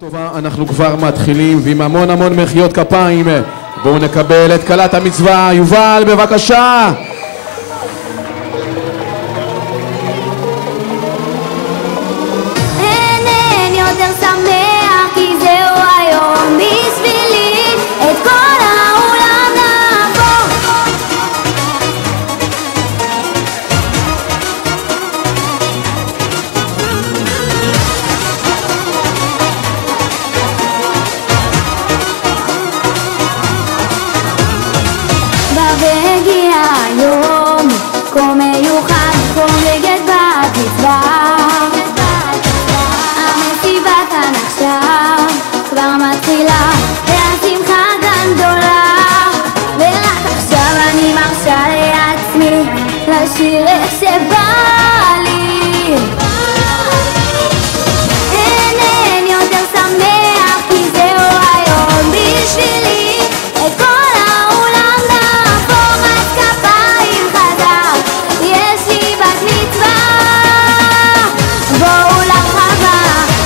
טובה, אנחנו כבר מתחילים ועם המון מחיאות כפיים בואו נקבל את כלת המצווה. יובל, בבקשה. אין יותר שמח כי זהו היום בשבילי את כל העולם נעבור. והגיע היום כה מיוחד, כה נגד במצווה. המסיבה כאן עכשיו כבר מתחילה והשמחה כאן גדולה, ורק עכשיו אני מרשה לעצמי לשיר איך שבא לי. אין יותר שמח כי זהו היום בשבילי את כל העולם נהפוך. אז כפיים חזק, יש לי בת מצווה, בואו לרחבה.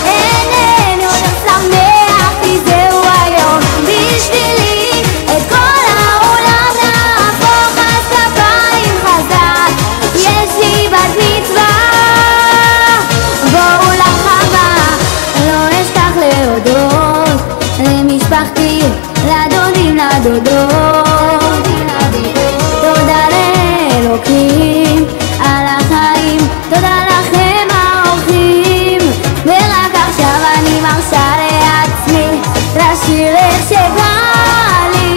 אין יותר שמח כי זהו היום בשבילי את כל העולם נהפוך. אז כפיים חזק, יש לי בת מצווה, בואו לרחבה. לא אשכח להודות למשפחתי, לדודים, לדודות. תודה לאלוקים על החיים, תודה לכם האורחים, ורק עכשיו אני מרשה לעצמי לשיר איך שבא לי.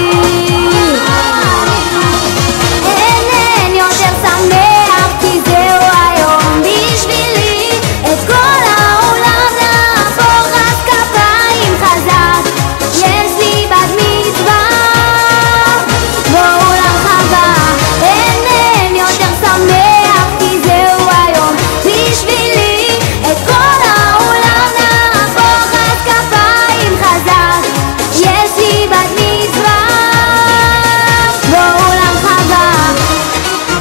אין יותר שמח כי זהו היום בשבילי את כל העולם נהפוך. אז כפיים חזק, יש לי בת מצווה, בואו לרחבה. אין יותר שמח כי זהו היום בשבילי את כל העולם נהפוך. אז כפיים חזק, יש לי בת מצווה, בואו לרחבה.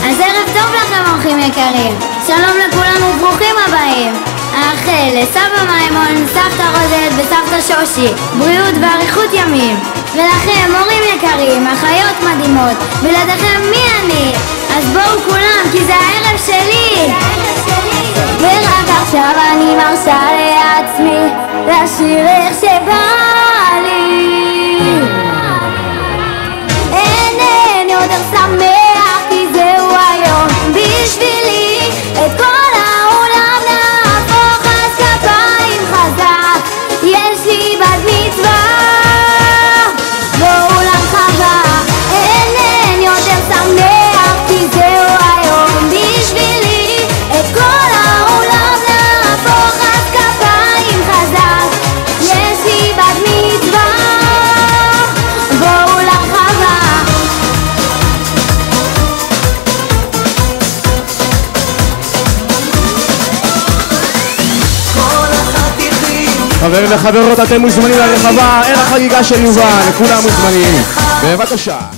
אז ערב טוב לכם אורחים יקרים, שלום לכולם וברוכים הבאים. אאחל לסבא מימון, סבתא רוזת וסבתא שושי בריאות ואריכות ימים, ולכם הורים יקרים, אחיות מדהימות, בלעדיכם מי אני? אז בואו כולם כי זה הערב שלי, ורק עכשיו אני מרשה לעצמי לשיר איך שבא לי. אין יותר שמח כי זהו היום בשבילי את כל העולם נהפוך. אז כפיים חזק, יש לי בת מצווה, בואו לרחבה. אין יותר שמח כי זהו היום בשבילי את כל העולם נהפוך. אז כפיים חזק, יש לי בת מצווה, בואו לרחבה. חברים וחברות, אתם מוזמנים לרחבה, אל החגיגה של יובל, כולם מוזמנים, בבקשה.